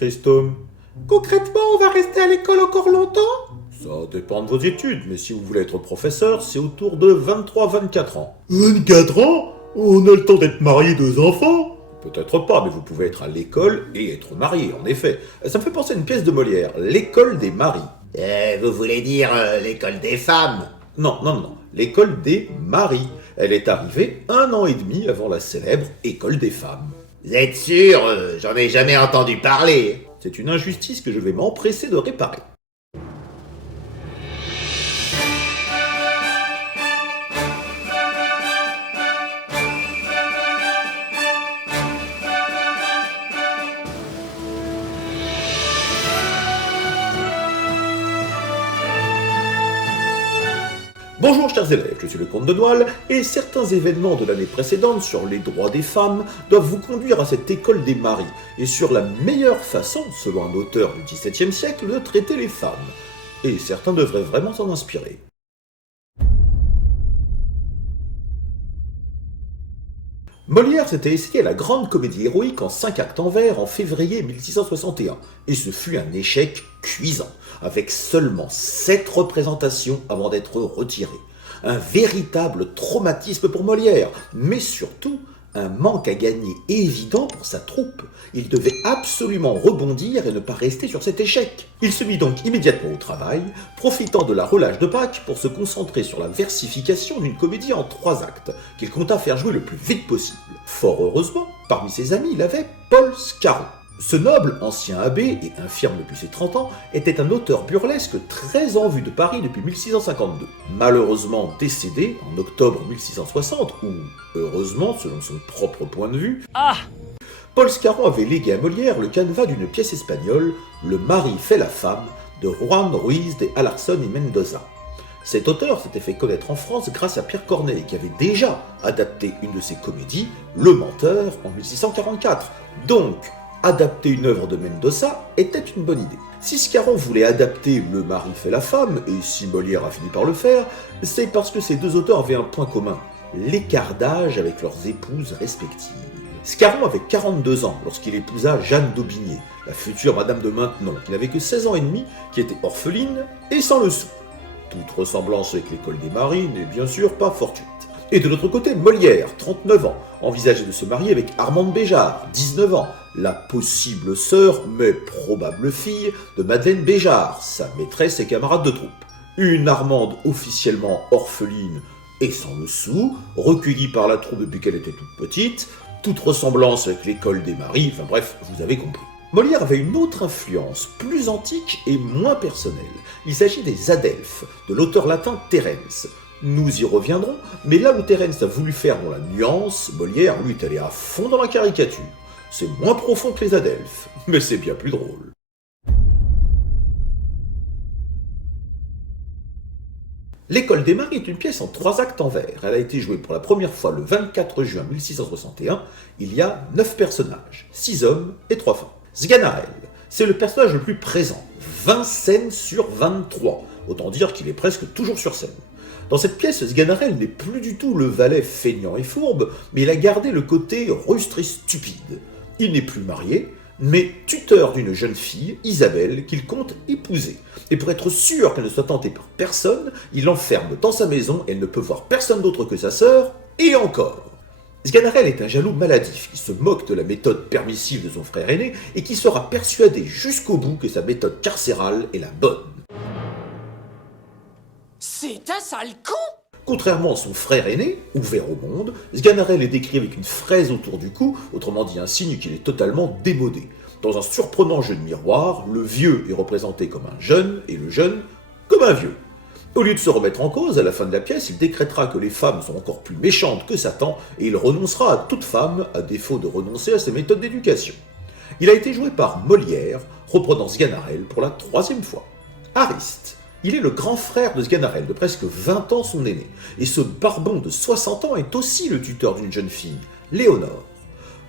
Christophe. Concrètement, on va rester à l'école encore longtemps? Ça dépend de vos études, mais si vous voulez être professeur, c'est autour de 23-24 ans. 24 ans? On a le temps d'être marié, 2 enfants? Peut-être pas, mais vous pouvez être à l'école et être marié, en effet. Ça me fait penser à une pièce de Molière, l'école des maris. Vous voulez dire l'école des femmes? Non, l'école des maris. Elle est arrivée 1 an et demi avant la célèbre école des femmes. Vous êtes sûr? J'en ai jamais entendu parler. C'est une injustice que je vais m'empresser de réparer. Bonjour chers élèves, je suis le comte de Noailles et certains événements de l'année précédente sur les droits des femmes doivent vous conduire à cette école des maris et sur la meilleure façon, selon un auteur du XVIIe siècle, de traiter les femmes. Et certains devraient vraiment s'en inspirer. Molière s'était essayé à la grande comédie héroïque en 5 actes en vers en février 1661, et ce fut un échec cuisant, avec seulement 7 représentations avant d'être retiré. Un véritable traumatisme pour Molière, mais surtout un manque à gagner évident pour sa troupe. Il devait absolument rebondir et ne pas rester sur cet échec. Il se mit donc immédiatement au travail, profitant de la relâche de Pâques pour se concentrer sur la versification d'une comédie en 3 actes, qu'il compta faire jouer le plus vite possible. Fort heureusement, parmi ses amis, il avait Paul Scarron. Ce noble, ancien abbé et infirme depuis ses 30 ans, était un auteur burlesque très en vue de Paris depuis 1652. Malheureusement décédé en octobre 1660, ou heureusement selon son propre point de vue, Paul Scarron avait légué à Molière le canevas d'une pièce espagnole, Le mari fait la femme, de Juan Ruiz de Alarcón y Mendoza. Cet auteur s'était fait connaître en France grâce à Pierre Corneille, qui avait déjà adapté une de ses comédies, Le Menteur, en 1644. Donc, adapter une œuvre de Mendoza était une bonne idée. Si Scarron voulait adapter Le mari fait la femme, et si Molière a fini par le faire, c'est parce que ces deux auteurs avaient un point commun, l'écart d'âge avec leurs épouses respectives. Scarron avait 42 ans lorsqu'il épousa Jeanne d'Aubigné, la future Madame de Maintenon, qui n'avait que 16 ans et demi, qui était orpheline et sans le sou. Toute ressemblance avec l'école des maris n'est bien sûr pas fortuite. Et de l'autre côté, Molière, 39 ans, envisageait de se marier avec Armande Béjart, 19 ans, la possible sœur, mais probable fille, de Madeleine Béjart, sa maîtresse et camarade de troupe. Une Armande officiellement orpheline et sans le sou, recueillie par la troupe depuis qu'elle était toute petite, toute ressemblance avec l'école des maris, enfin bref, vous avez compris. Molière avait une autre influence, plus antique et moins personnelle. Il s'agit des adelphes, de l'auteur latin Terence. Nous y reviendrons, mais là où Terence a voulu faire dans la nuance, Molière, lui, est allé à fond dans la caricature. C'est moins profond que les adelphes, mais c'est bien plus drôle. L'école des maris est une pièce en 3 actes en vers. Elle a été jouée pour la première fois le 24 juin 1661. Il y a 9 personnages, 6 hommes et 3 femmes. Sganarelle, c'est le personnage le plus présent, 20 scènes sur 23, autant dire qu'il est presque toujours sur scène. Dans cette pièce, Sganarelle n'est plus du tout le valet feignant et fourbe, mais il a gardé le côté rustre et stupide. Il n'est plus marié, mais tuteur d'une jeune fille, Isabelle, qu'il compte épouser. Et pour être sûr qu'elle ne soit tentée par personne, il l'enferme dans sa maison et elle ne peut voir personne d'autre que sa sœur, et encore. Sganarelle est un jaloux maladif qui se moque de la méthode permissive de son frère aîné et qui sera persuadé jusqu'au bout que sa méthode carcérale est la bonne. C'est un sale con! Contrairement à son frère aîné, ouvert au monde, Sganarelle est décrit avec une fraise autour du cou, autrement dit un signe qu'il est totalement démodé. Dans un surprenant jeu de miroir, le vieux est représenté comme un jeune et le jeune comme un vieux. Au lieu de se remettre en cause, à la fin de la pièce, il décrétera que les femmes sont encore plus méchantes que Satan et il renoncera à toute femme, à défaut de renoncer à ses méthodes d'éducation. Il a été joué par Molière, reprenant Sganarelle pour la 3e fois. Ariste. Il est le grand frère de Sganarelle, de presque 20 ans son aîné, et ce barbon de 60 ans est aussi le tuteur d'une jeune fille, Léonore.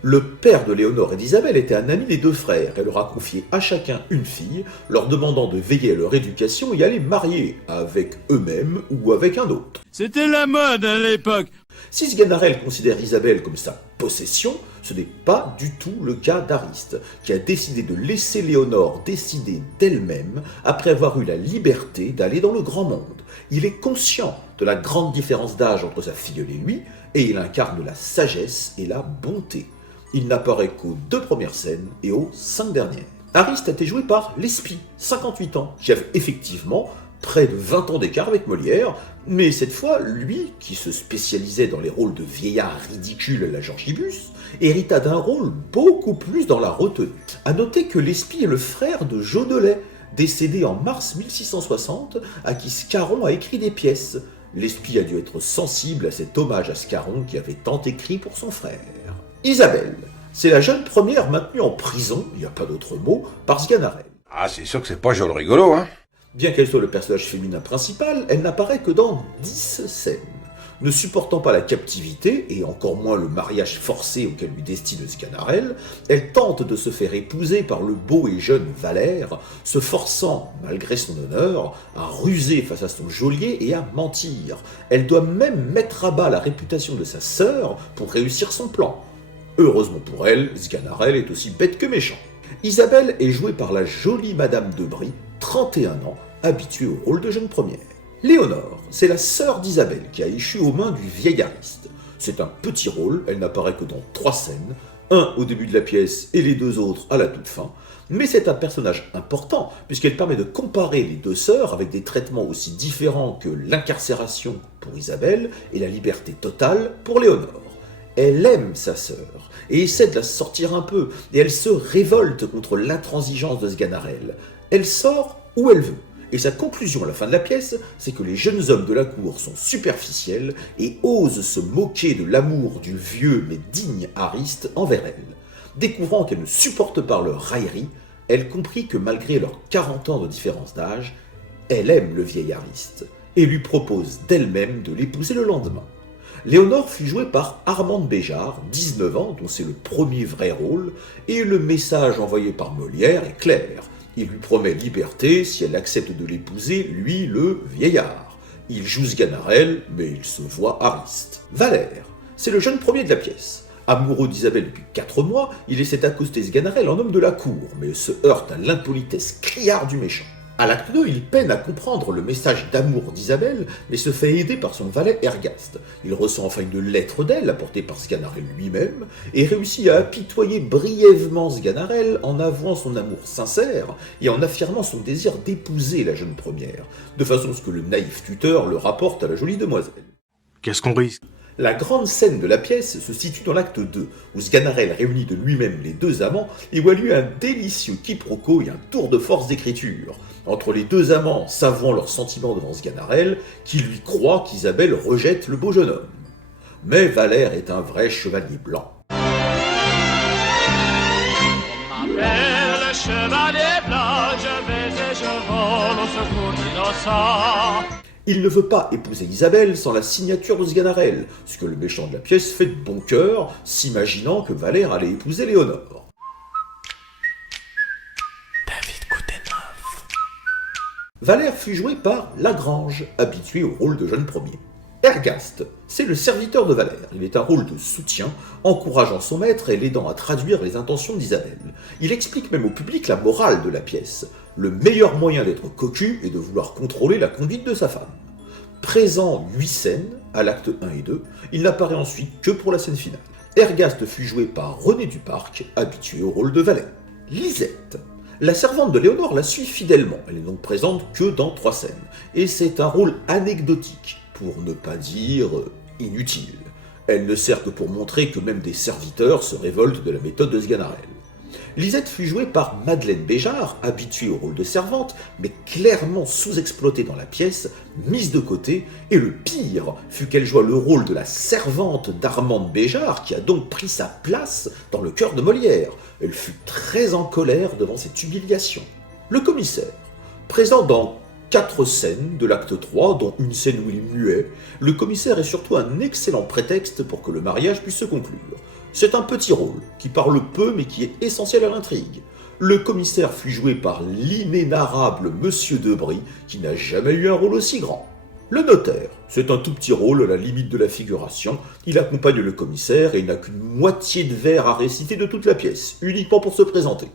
Le père de Léonore et d'Isabelle était un ami des 2 frères, et leur a confié à chacun une fille, leur demandant de veiller à leur éducation et à les marier, avec eux-mêmes ou avec un autre. C'était la mode à l'époque. Si Sganarelle considère Isabelle comme sa possession, ce n'est pas du tout le cas d'Ariste, qui a décidé de laisser Léonore décider d'elle-même après avoir eu la liberté d'aller dans le grand monde. Il est conscient de la grande différence d'âge entre sa filleule et lui, et il incarne la sagesse et la bonté. Il n'apparaît qu'aux 2 premières scènes et aux 5 dernières. Ariste a été joué par Lespie, 58 ans, qui avait effectivement près de 20 ans d'écart avec Molière, mais cette fois, lui, qui se spécialisait dans les rôles de vieillard ridicule à la Georgibus, hérita d'un rôle beaucoup plus dans la retenue. A noter que Lespie est le frère de Jodelet, décédé en mars 1660, à qui Scarron a écrit des pièces. Lespie a dû être sensible à cet hommage à Scarron qui avait tant écrit pour son frère. Isabelle, c'est la jeune première maintenue en prison, il n'y a pas d'autre mot, par Sganarelle. Ah, c'est sûr que c'est pas joli rigolo, hein. Bien qu'elle soit le personnage féminin principal, elle n'apparaît que dans 10 scènes. Ne supportant pas la captivité, et encore moins le mariage forcé auquel lui destine Sganarelle, elle tente de se faire épouser par le beau et jeune Valère, se forçant, malgré son honneur, à ruser face à son geôlier et à mentir. Elle doit même mettre à bas la réputation de sa sœur pour réussir son plan. Heureusement pour elle, Sganarelle est aussi bête que méchant. Isabelle est jouée par la jolie Madame de Brie, 31 ans, habituée au rôle de jeune première. Léonore, c'est la sœur d'Isabelle qui a échu aux mains du vieil Ariste. C'est un petit rôle, elle n'apparaît que dans 3 scènes, un au début de la pièce et les 2 autres à la toute fin, mais c'est un personnage important puisqu'elle permet de comparer les 2 sœurs avec des traitements aussi différents que l'incarcération pour Isabelle et la liberté totale pour Léonore. Elle aime sa sœur et essaie de la sortir un peu, et elle se révolte contre l'intransigeance de Sganarelle. Elle sort où elle veut, et sa conclusion à la fin de la pièce, c'est que les jeunes hommes de la cour sont superficiels et osent se moquer de l'amour du vieux mais digne Ariste envers elle. Découvrant qu'elle ne supporte pas leur raillerie, elle comprit que malgré leurs 40 ans de différence d'âge, elle aime le vieil Ariste, et lui propose d'elle-même de l'épouser le lendemain. Léonore fut jouée par Armande Béjart, 19 ans, dont c'est le premier vrai rôle, et le message envoyé par Molière est clair. Il lui promet liberté si elle accepte de l'épouser, lui, le vieillard. Il joue Sganarelle, mais il se voit Ariste. Valère, c'est le jeune premier de la pièce. Amoureux d'Isabelle depuis 4 mois, il essaie d'accoster Sganarelle en homme de la cour, mais se heurte à l'impolitesse criarde du méchant. À l'acte 2, il peine à comprendre le message d'amour d'Isabelle, mais se fait aider par son valet Ergaste. Il reçoit enfin une lettre d'elle, apportée par Sganarelle lui-même, et réussit à apitoyer brièvement Sganarelle en avouant son amour sincère et en affirmant son désir d'épouser la jeune première, de façon à ce que le naïf tuteur le rapporte à la jolie demoiselle. Qu'est-ce qu'on risque? La grande scène de la pièce se situe dans l'acte 2, où Sganarelle réunit de lui-même les 2 amants et où a lieu un délicieux quiproquo et un tour de force d'écriture, entre les 2 amants s'avouant leurs sentiments devant Sganarelle, qui lui croit qu'Isabelle rejette le beau jeune homme. Mais Valère est un vrai chevalier blanc. On m'appelle le chevalier blanc, je vais et je vole au secours d'innocents. Il ne veut pas épouser Isabelle sans la signature de Sganarelle, ce que le méchant de la pièce fait de bon cœur, s'imaginant que Valère allait épouser Léonore. Valère fut joué par Lagrange, habitué au rôle de jeune premier. Ergaste, c'est le serviteur de Valère. Il est un rôle de soutien, encourageant son maître et l'aidant à traduire les intentions d'Isabelle. Il explique même au public la morale de la pièce. Le meilleur moyen d'être cocu est de vouloir contrôler la conduite de sa femme. Présent 8 scènes, à l'acte 1 et 2, il n'apparaît ensuite que pour la scène finale. Ergaste fut joué par René Duparc, habitué au rôle de Valère. Lisette, la servante de Léonore la suit fidèlement, elle n'est donc présente que dans 3 scènes, et c'est un rôle anecdotique, pour ne pas dire inutile. Elle ne sert que pour montrer que même des serviteurs se révoltent de la méthode de Sganarelle. Lisette fut jouée par Madeleine Béjart, habituée au rôle de servante, mais clairement sous-exploitée dans la pièce, mise de côté, et le pire fut qu'elle joua le rôle de la servante d'Armande Béjart, qui a donc pris sa place dans le cœur de Molière. Elle fut très en colère devant cette humiliation. Le commissaire, présent dans 4 scènes de l'acte 3, dont une scène où il est muet, le commissaire est surtout un excellent prétexte pour que le mariage puisse se conclure. C'est un petit rôle, qui parle peu mais qui est essentiel à l'intrigue. Le commissaire fut joué par l'inénarrable Monsieur de Brie, qui n'a jamais eu un rôle aussi grand. Le notaire, c'est un tout petit rôle à la limite de la figuration. Il accompagne le commissaire et il n'a qu'une moitié de vers à réciter de toute la pièce, uniquement pour se présenter.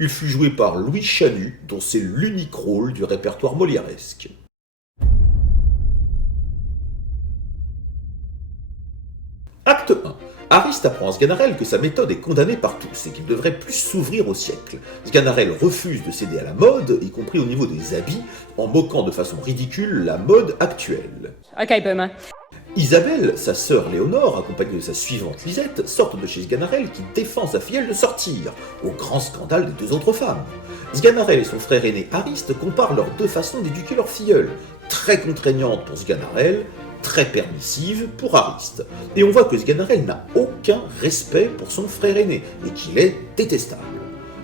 Il fut joué par Louis Chanu, dont c'est l'unique rôle du répertoire molièresque. Acte 1. Ariste apprend à Sganarelle que sa méthode est condamnée par tous et qu'il devrait plus s'ouvrir au siècle. Sganarelle refuse de céder à la mode, y compris au niveau des habits, en moquant de façon ridicule la mode actuelle. Ok, boomer. Isabelle, sa sœur Léonore, accompagnée de sa suivante Lisette, sortent de chez Sganarelle qui défend sa filleule de sortir, au grand scandale des deux autres femmes. Sganarelle et son frère aîné Ariste comparent leurs deux façons d'éduquer leur filleule, très contraignante pour Sganarelle, très permissive pour Ariste. Et on voit que Sganarelle n'a aucun respect pour son frère aîné, et qu'il est détestable.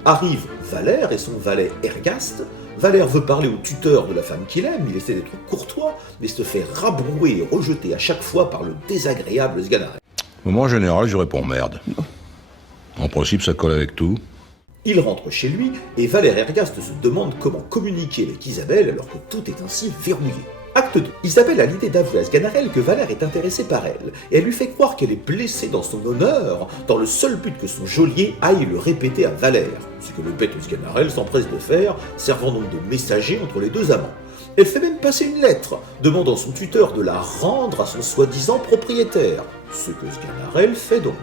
Arrive Valère et son valet Ergaste. Valère veut parler au tuteur de la femme qu'il aime, il essaie d'être courtois, mais se fait rabrouer et rejeter à chaque fois par le désagréable Sganarelle. Moi, en général, je réponds merde. En principe, ça colle avec tout. Il rentre chez lui, et Valère Ergaste se demande comment communiquer avec Isabelle alors que tout est ainsi verrouillé. Acte 2. Isabelle a l'idée d'avouer à Sganarelle que Valère est intéressé par elle, et elle lui fait croire qu'elle est blessée dans son honneur, dans le seul but que son geôlier aille le répéter à Valère, ce que le bête Sganarelle s'empresse de faire, servant donc de messager entre les deux amants. Elle fait même passer une lettre, demandant son tuteur de la rendre à son soi-disant propriétaire, ce que Sganarelle fait donc.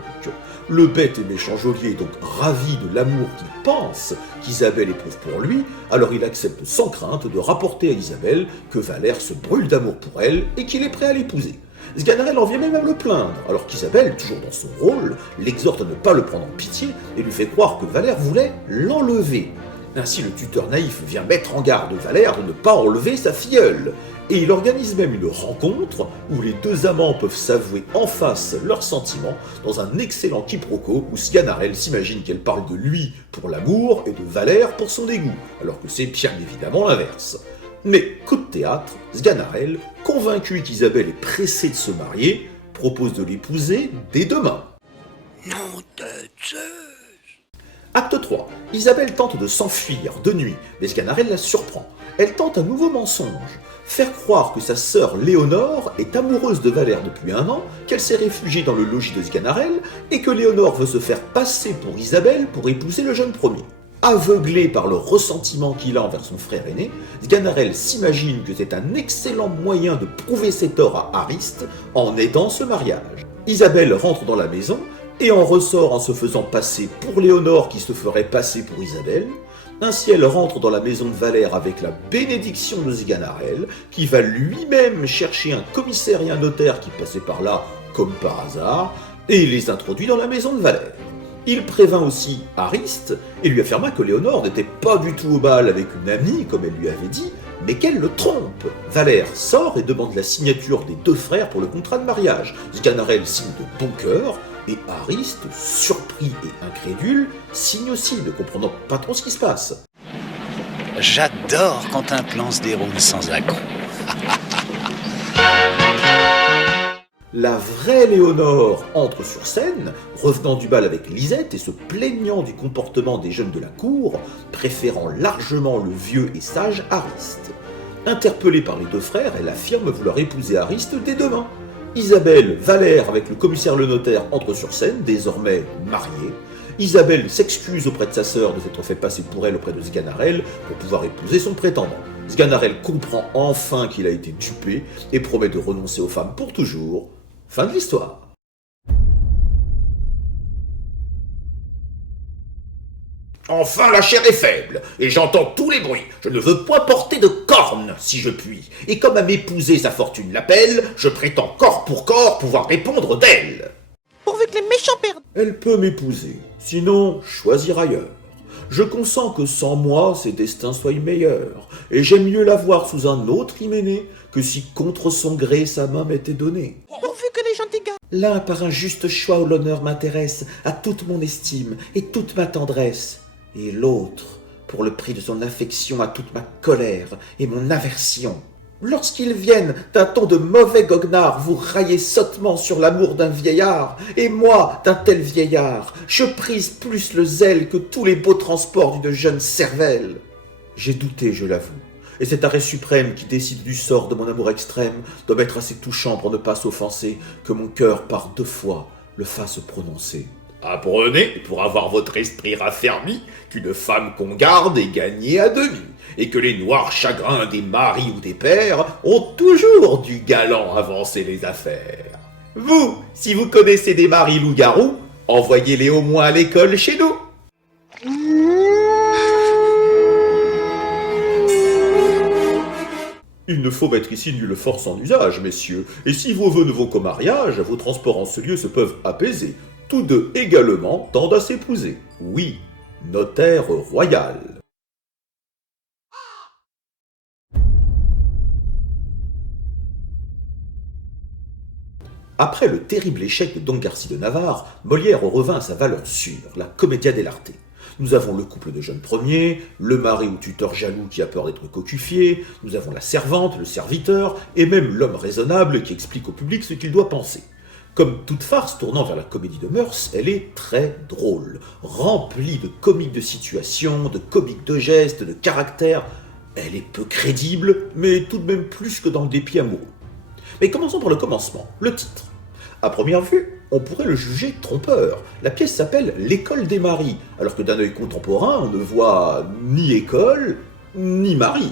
Le bête et méchant geôlier est donc ravi de l'amour qu'il pense qu'Isabelle éprouve pour lui, alors il accepte sans crainte de rapporter à Isabelle que Valère se brûle d'amour pour elle et qu'il est prêt à l'épouser. Sganarelle en vient même à le plaindre, alors qu'Isabelle, toujours dans son rôle, l'exhorte à ne pas le prendre en pitié et lui fait croire que Valère voulait l'enlever. Ainsi, le tuteur naïf vient mettre en garde Valère de ne pas enlever sa filleule. Et il organise même une rencontre où les deux amants peuvent s'avouer en face leurs sentiments dans un excellent quiproquo où Sganarelle s'imagine qu'elle parle de lui pour l'amour et de Valère pour son dégoût, alors que c'est bien évidemment l'inverse. Mais coup de théâtre, Sganarelle, convaincu qu'Isabelle est pressée de se marier, propose de l'épouser dès demain. Nom de Zeus. Acte 3. Isabelle tente de s'enfuir de nuit, mais Sganarelle la surprend. Elle tente un nouveau mensonge. Faire croire que sa sœur Léonore est amoureuse de Valère depuis 1 an, qu'elle s'est réfugiée dans le logis de Sganarelle, et que Léonore veut se faire passer pour Isabelle pour épouser le jeune premier. Aveuglé par le ressentiment qu'il a envers son frère aîné, Sganarelle s'imagine que c'est un excellent moyen de prouver ses torts à Ariste en aidant ce mariage. Isabelle rentre dans la maison, et en ressort en se faisant passer pour Léonore qui se ferait passer pour Isabelle. Ainsi elle rentre dans la maison de Valère avec la bénédiction de Sganarelle, qui va lui-même chercher un commissaire et un notaire qui passaient par là comme par hasard, et les introduit dans la maison de Valère. Il prévint aussi Ariste, et lui affirma que Léonore n'était pas du tout au bal avec une amie, comme elle lui avait dit, mais qu'elle le trompe. Valère sort et demande la signature des deux frères pour le contrat de mariage. Sganarelle signe de bon cœur, et Ariste, surpris et incrédule, signe aussi, ne comprenant pas trop ce qui se passe. J'adore quand un plan se déroule sans accroc. La vraie Léonore entre sur scène, revenant du bal avec Lisette et se plaignant du comportement des jeunes de la cour, préférant largement le vieux et sage Ariste. Interpellée par les deux frères, elle affirme vouloir épouser Ariste dès demain. Isabelle, Valère avec le commissaire le notaire entrent sur scène, désormais mariés. Isabelle s'excuse auprès de sa sœur de s'être fait passer pour elle auprès de Sganarelle pour pouvoir épouser son prétendant. Sganarelle comprend enfin qu'il a été dupé et promet de renoncer aux femmes pour toujours. Fin de l'histoire. Enfin, la chair est faible, et j'entends tous les bruits. Je ne veux point porter de cornes, si je puis. Et comme à m'épouser sa fortune l'appelle, je prétends corps pour corps pouvoir répondre d'elle. Pourvu que les méchants perdent. Elle peut m'épouser, sinon choisir ailleurs. Je consens que sans moi, ses destins soient meilleurs, et j'aime mieux la voir sous un autre hyménée que si contre son gré sa main m'était donnée. Pourvu que les gens t'égarent. L'un par un juste choix où l'honneur m'intéresse, à toute mon estime et toute ma tendresse, et l'autre, pour le prix de son affection, à toute ma colère et mon aversion. Lorsqu'ils viennent, d'un ton de mauvais goguenard, vous raillez sottement sur l'amour d'un vieillard, et moi, d'un tel vieillard, je prise plus le zèle que tous les beaux transports d'une jeune cervelle. J'ai douté, je l'avoue. Et cet arrêt suprême qui décide du sort de mon amour extrême doit m'être assez touchant pour ne pas s'offenser que mon cœur par 2 fois le fasse prononcer. Apprenez, pour avoir votre esprit raffermi, qu'une femme qu'on garde est gagnée à demi, et que les noirs chagrins des maris ou des pères ont toujours du galant avancer les affaires. Vous, si vous connaissez des maris loups-garous, envoyez-les au moins à l'école chez nous. Il ne faut mettre ici nulle force en usage, messieurs, et si vos vœux ne vont qu'au mariage, vos transports en ce lieu se peuvent apaiser. Tous deux également tendent à s'épouser. Oui, notaire royal. Après le terrible échec de Don Garci de Navarre, Molière revint à sa valeur sûre, la Commedia dell'arte. Nous avons le couple de jeunes premiers, le mari ou tuteur jaloux qui a peur d'être cocufié, nous avons la servante, le serviteur, et même l'homme raisonnable qui explique au public ce qu'il doit penser. Comme toute farce tournant vers la comédie de mœurs, elle est très drôle, remplie de comiques de situation, de comiques de gestes, de caractères. Elle est peu crédible, mais tout de même plus que dans le dépit amoureux. Mais commençons par le commencement, le titre. À première vue, on pourrait le juger trompeur. La pièce s'appelle « L'école des maris », alors que d'un œil contemporain, on ne voit ni école, ni mari.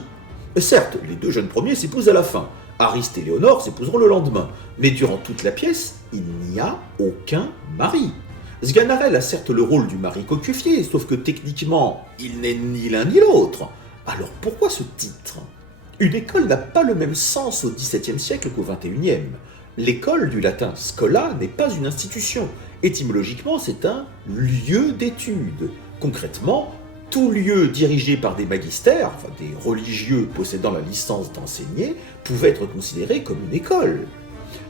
Certes, les 2 jeunes premiers s'épousent à la fin. Ariste et Léonore s'épouseront le lendemain. Mais durant toute la pièce, il n'y a aucun mari. Sganarelle a certes le rôle du mari cocufié, sauf que techniquement, il n'est ni l'un ni l'autre. Alors pourquoi ce titre ? Une école n'a pas le même sens au XVIIe siècle qu'au XXIe. L'école, du latin scola, n'est pas une institution. Étymologiquement, c'est un lieu d'étude. Concrètement, tout lieu dirigé par des magistères, enfin des religieux possédant la licence d'enseigner, pouvait être considéré comme une école.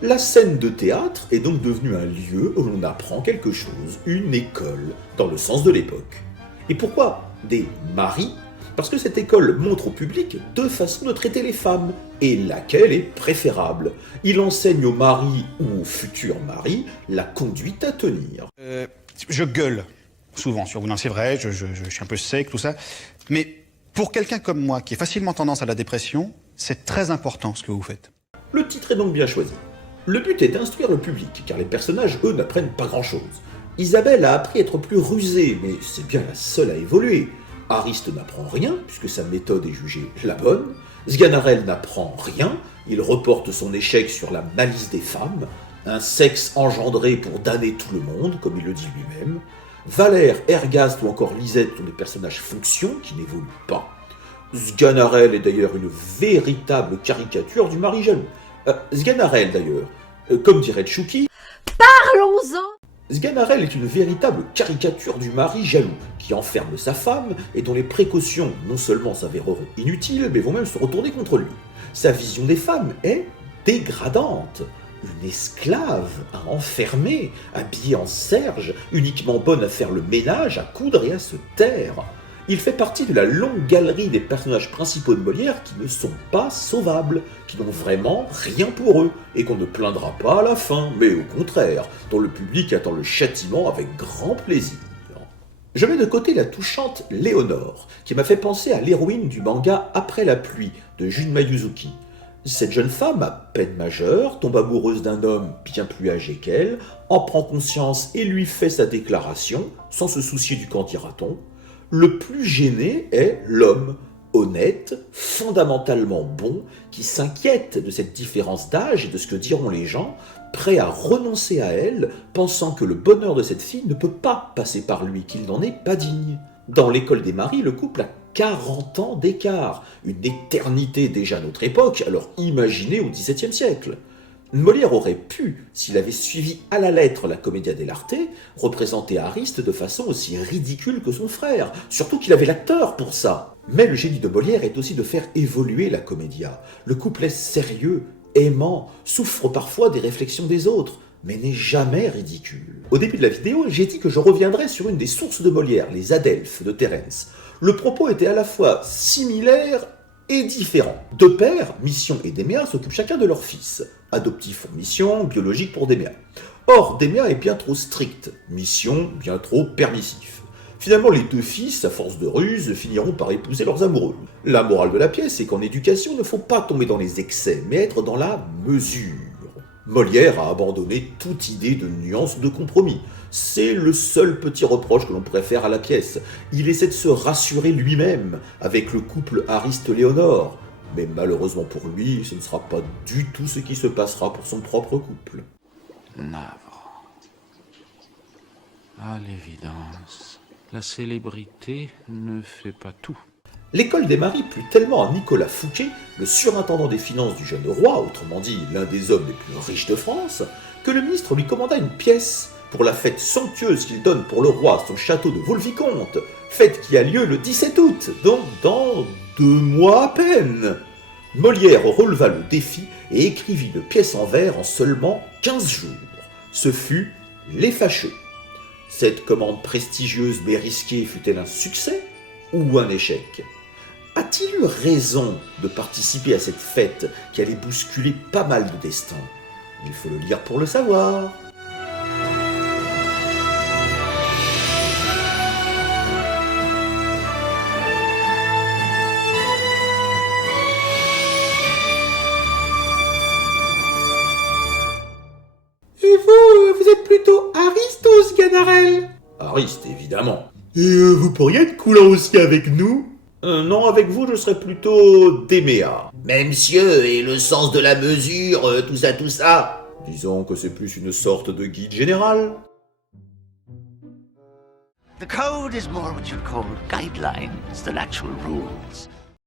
La scène de théâtre est donc devenue un lieu où l'on apprend quelque chose, une école, dans le sens de l'époque. Et pourquoi des maris ? Parce que cette école montre au public 2 façons de traiter les femmes, et laquelle est préférable. Il enseigne aux maris ou aux futurs maris la conduite à tenir. Je gueule souvent sur vous, non c'est vrai, je suis un peu sec, tout ça, mais pour quelqu'un comme moi qui a facilement tendance à la dépression, c'est très important ce que vous faites. Le titre est donc bien choisi. Le but est d'instruire le public, car les personnages, eux, n'apprennent pas grand-chose. Isabelle a appris à être plus rusée, mais c'est bien la seule à évoluer. Ariste n'apprend rien, puisque sa méthode est jugée la bonne. Sganarelle n'apprend rien, il reporte son échec sur la malice des femmes, un sexe engendré pour damner tout le monde, comme il le dit lui-même. Valère, Ergaste ou encore Lisette sont des personnages fonctions qui n'évoluent pas. Sganarelle est d'ailleurs une véritable caricature du mari jaloux. Sganarelle d'ailleurs, comme dirait Tchouki, parlons-en. Sganarelle est une véritable caricature du mari jaloux, qui enferme sa femme et dont les précautions non seulement s'avéreront inutiles, mais vont même se retourner contre lui. Sa vision des femmes est dégradante. Une esclave à enfermer, habillée en serge, uniquement bonne à faire le ménage, à coudre et à se taire. Il fait partie de la longue galerie des personnages principaux de Molière qui ne sont pas sauvables, qui n'ont vraiment rien pour eux, et qu'on ne plaindra pas à la fin, mais au contraire, dont le public attend le châtiment avec grand plaisir. Je mets de côté la touchante Léonore, qui m'a fait penser à l'héroïne du manga Après la pluie, de Jun Mayuzuki. Cette jeune femme, à peine majeure, tombe amoureuse d'un homme bien plus âgé qu'elle, en prend conscience et lui fait sa déclaration, sans se soucier du qu'en dira-t-on. Le plus gêné est l'homme, honnête, fondamentalement bon, qui s'inquiète de cette différence d'âge et de ce que diront les gens, prêt à renoncer à elle, pensant que le bonheur de cette fille ne peut pas passer par lui, qu'il n'en est pas digne. Dans l'école des maris, le couple a 40 ans d'écart, une éternité déjà à notre époque, alors imaginez au XVIIe siècle. Molière aurait pu, s'il avait suivi à la lettre la Commedia dell'arte, représenter Ariste de façon aussi ridicule que son frère, surtout qu'il avait l'acteur pour ça. Mais le génie de Molière est aussi de faire évoluer la Commedia. Le couple est sérieux, aimant, souffre parfois des réflexions des autres, mais n'est jamais ridicule. Au début de la vidéo, j'ai dit que je reviendrais sur une des sources de Molière, les Adelphes de Terence. Le propos était à la fois similaire et différent. 2 pères, Mission et Déméa, s'occupent chacun de leur fils. Adoptif pour Mission, biologique pour Déméa. Or, Déméa est bien trop strict, Mission bien trop permissif. Finalement, les deux fils, à force de ruse, finiront par épouser leurs amoureux. La morale de la pièce est qu'en éducation, il ne faut pas tomber dans les excès, mais être dans la mesure. Molière a abandonné toute idée de nuance ou de compromis. C'est le seul petit reproche que l'on pourrait faire à la pièce. Il essaie de se rassurer lui-même avec le couple Ariste-Léonore. Mais malheureusement pour lui, ce ne sera pas du tout ce qui se passera pour son propre couple. Navre. À l'évidence, la célébrité ne fait pas tout. L'école des maris plut tellement à Nicolas Fouquet, le surintendant des finances du jeune roi, autrement dit l'un des hommes les plus riches de France, que le ministre lui commanda une pièce pour la fête somptueuse qu'il donne pour le roi à son château de Vaux-le-Vicomte, fête qui a lieu le 17 août, donc dans 2 mois à peine. Molière releva le défi et écrivit une pièce en vers en seulement 15 jours. Ce fut Les Fâcheux. Cette commande prestigieuse mais risquée fut-elle un succès ou un échec ? A-t-il eu raison de participer à cette fête qui allait bousculer pas mal de destins ? Il faut le lire pour le savoir. Et vous êtes plutôt Aristos, Ganarelle? Ariste, évidemment. Et vous pourriez être coulant aussi avec nous? Non, avec vous, je serais plutôt Déméa. Mais monsieur, et le sens de la mesure, tout ça. Disons que c'est plus une sorte de guide général. The code is more what you'd call guidelines than actual rules.